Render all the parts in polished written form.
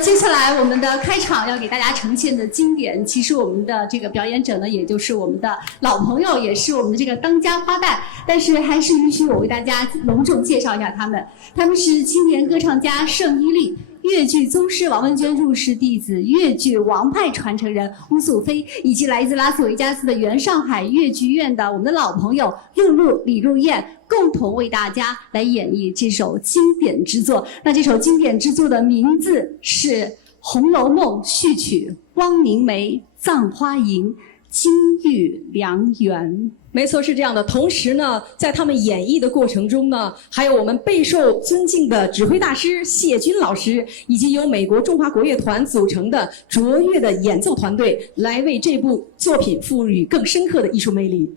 接下来我们的开场要给大家呈现的经典，其实我们的这个表演者呢，也就是我们的老朋友，也是我们的这个当家花旦。但是还是允许我为大家隆重介绍一下他们，他们是青年歌唱家盛伊利。越剧宗师王文娟入室弟子，越剧王派传承人乌素菲，以及来自拉斯维加斯的原上海越剧院的我们的老朋友陆路李路燕，共同为大家来演绎这首经典之作。那这首经典之作的名字是《红楼梦》序曲，汪明梅、葬花吟、金玉良缘。没错，是这样的。同时呢，在他们演绎的过程中呢，还有我们备受尊敬的指挥大师谢军老师，以及由美国中华国乐团组成的卓越的演奏团队，来为这部作品赋予更深刻的艺术魅力。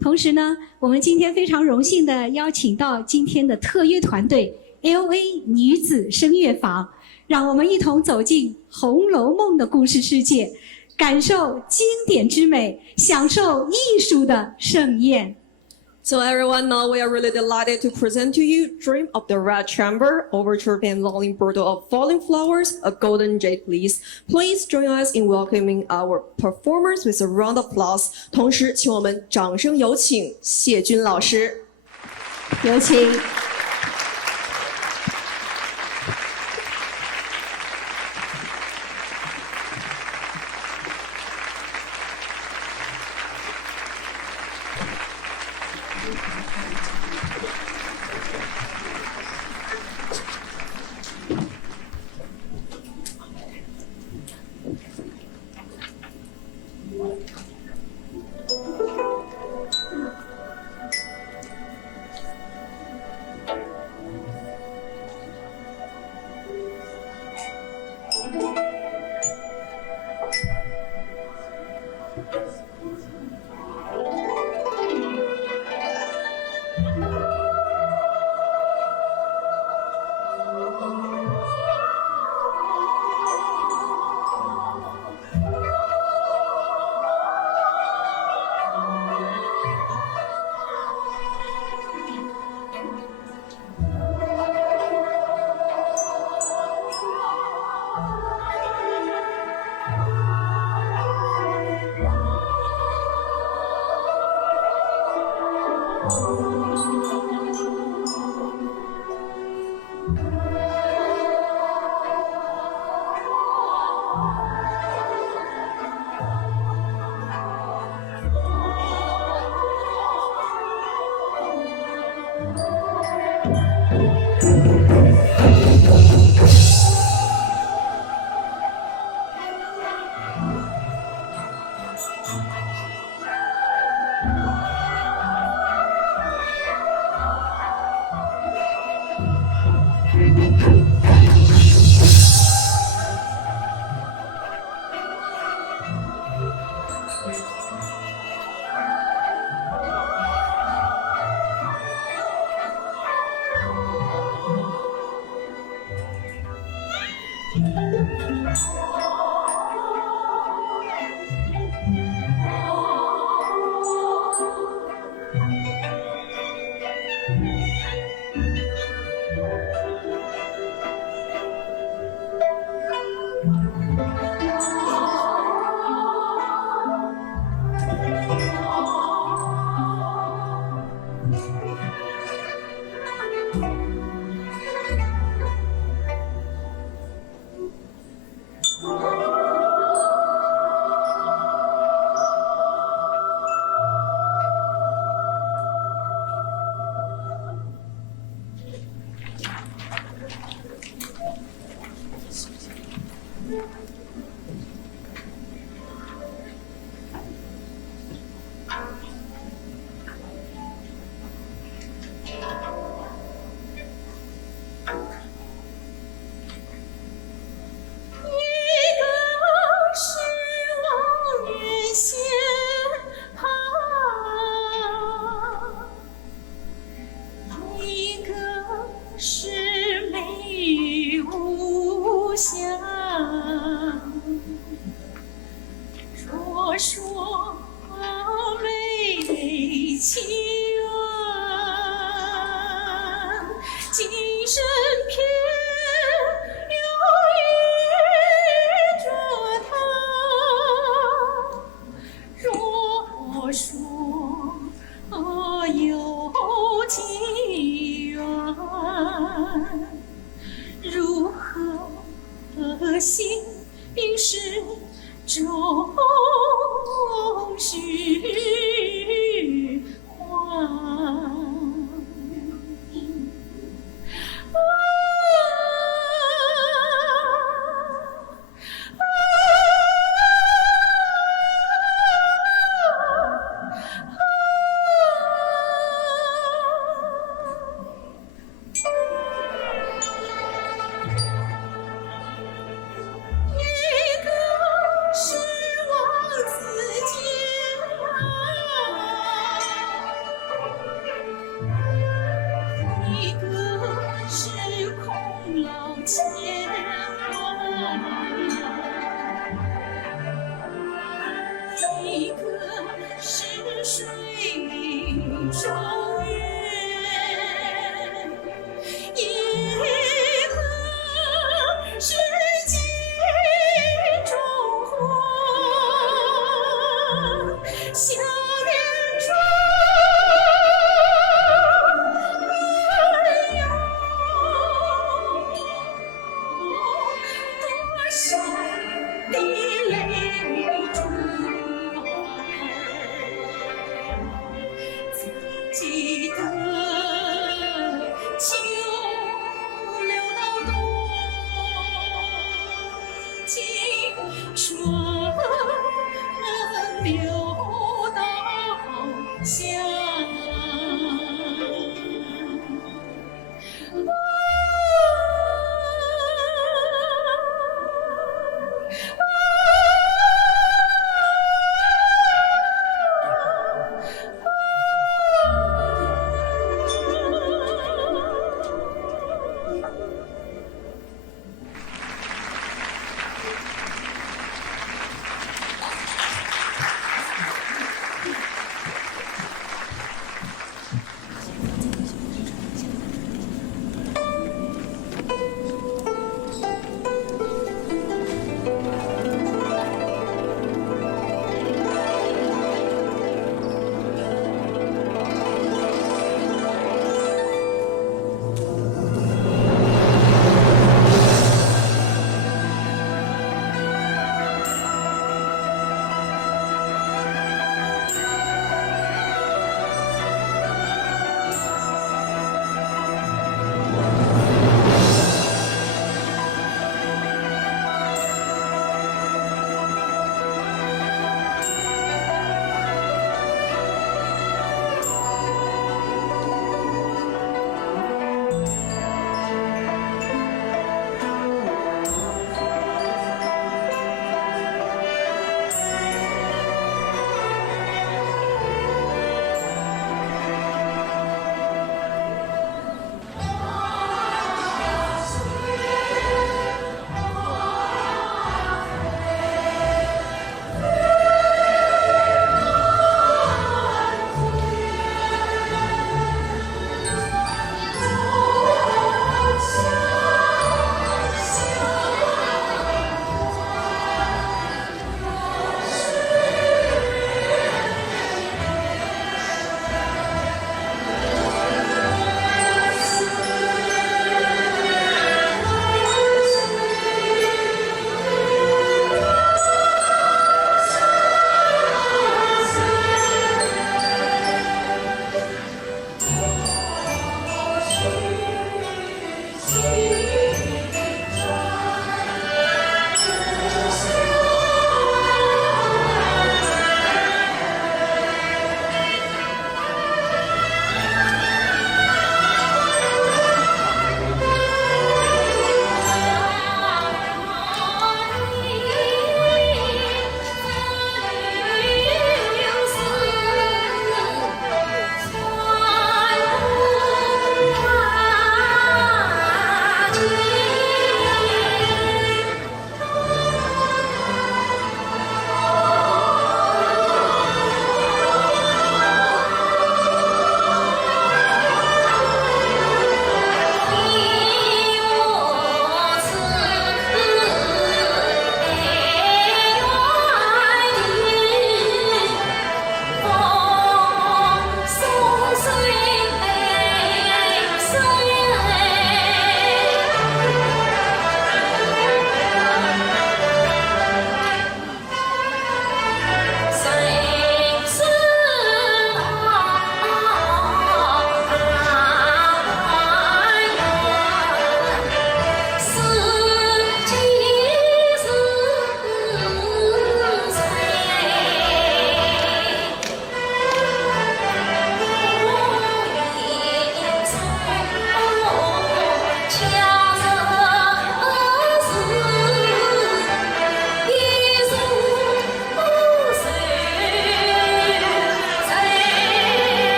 同时呢，我们今天非常荣幸地邀请到今天的特约团队 LA 女子声乐坊，让我们一同走进《红楼梦》的故事世界，感受经典之美，享受艺术的盛宴。So everyone, now we are really delighted to present to you Dream of the Red Chamber, Overture and Lolling-Bordeaux of Falling Flowers, a Golden Jade Please. Please join us in welcoming our performers with a round of applause. 同时，请我们掌声有请谢军老师。有请。流到乡。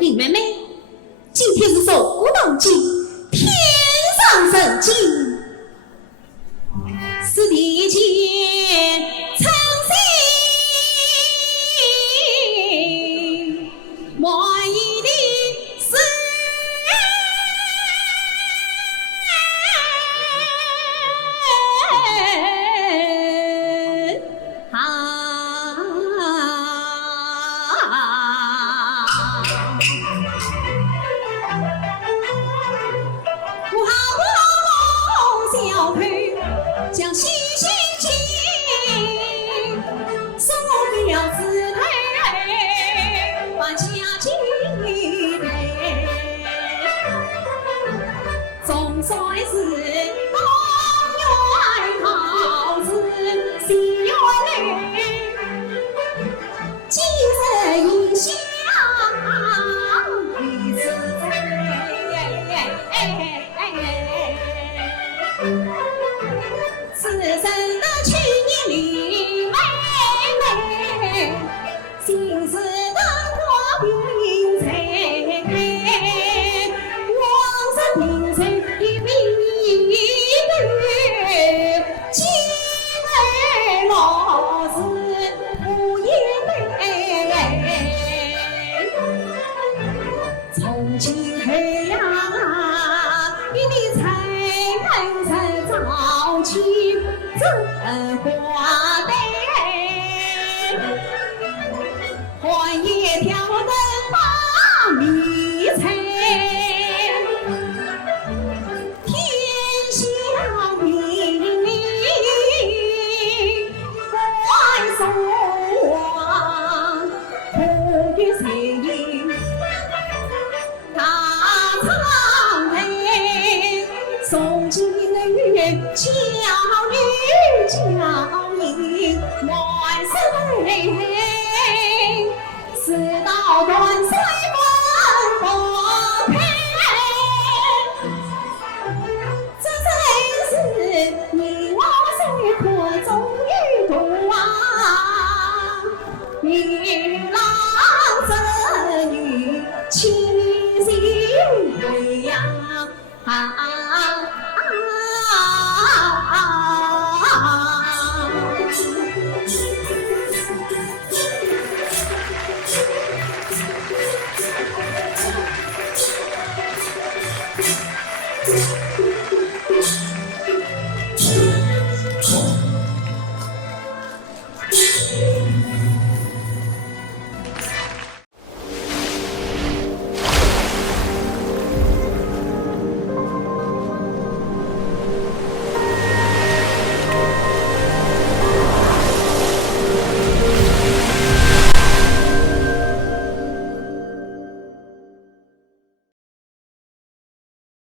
林妹妹，今天是走古动经，天上圣经，是地间诚心满意的事。将细心情送给了子女，把家境的总算是东园桃子喜园里，今日一想一次此生的去年里妹妹，心思的我并非，往事并非的命运，今日老子不言美，从今后呀，与你才早起这花灯，换一条灯把迷彩，天下明怪送往不与谁大长腿送进教育教育万岁，世道万岁万不配，这真是你我谁可终于度啊，女郎织女齐心为呀。